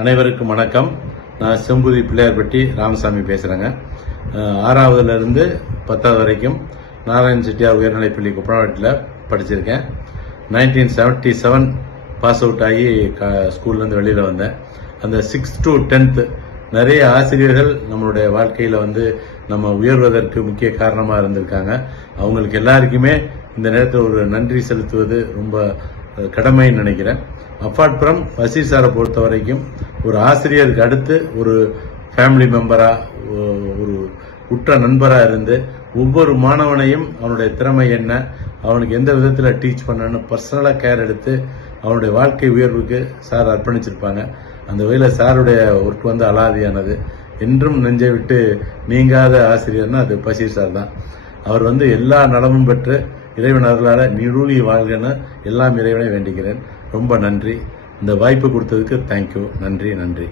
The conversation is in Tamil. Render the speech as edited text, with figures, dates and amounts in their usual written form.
அனைவருக்கும் வணக்கம். நான் செம்புதி பிள்ளையார்பட்டி ராமசாமி பேசுகிறேங்க. 6வதுலேருந்து 10வது வரைக்கும் நாராயண செட்டியார் உயர்நிலைப்பள்ளி குப்பநாட்டில் படிச்சிருக்கேன். 1977 பாஸ் அவுட் ஆகி ஸ்கூல்லேருந்து வெளியில் வந்தேன். அந்த 6th to 10th நிறைய ஆசிரியர்கள் நம்மளுடைய வாழ்க்கையில் நம்ம உயர்வதற்கு முக்கிய காரணமாக இருந்திருக்காங்க. அவங்களுக்கு எல்லாருக்குமே இந்த நேரத்தில் ஒரு நன்றி செலுத்துவது ரொம்ப கடமைன்னு நினைக்கிறேன். அப்பார்ட் ஃப்ரம் வசீர் சாரை பொறுத்த வரைக்கும் ஒரு ஆசிரியருக்கு அடுத்து ஒரு ஃபேமிலி மெம்பரா, ஒரு உற்ற நண்பராக இருந்து ஒவ்வொரு மாணவனையும் அவனுடைய திறமை என்ன, அவனுக்கு எந்த விதத்தில் டீச் பண்ணணும்னு பர்சனலாக கேர் எடுத்து அவனுடைய வாழ்க்கை உயர்வுக்கு சார் அர்ப்பணிச்சிருப்பாங்க. அந்த வகையில் சாருடைய ஒர்க் அலாதியானது. என்றும் நெஞ்சை விட்டு நீங்காத ஆசிரியர்னா அது பஷீர் சார் தான். அவர் எல்லா நலமும் பெற்று இறைவன் அருளால் நீடூழி வாழ்கன்னு எல்லாம் இறைவனை வேண்டிக்கிறேன். ரொம்ப நன்றி. இந்த வாய்ப்பு கொடுத்ததுக்கு தேங்க்யூ. நன்றி.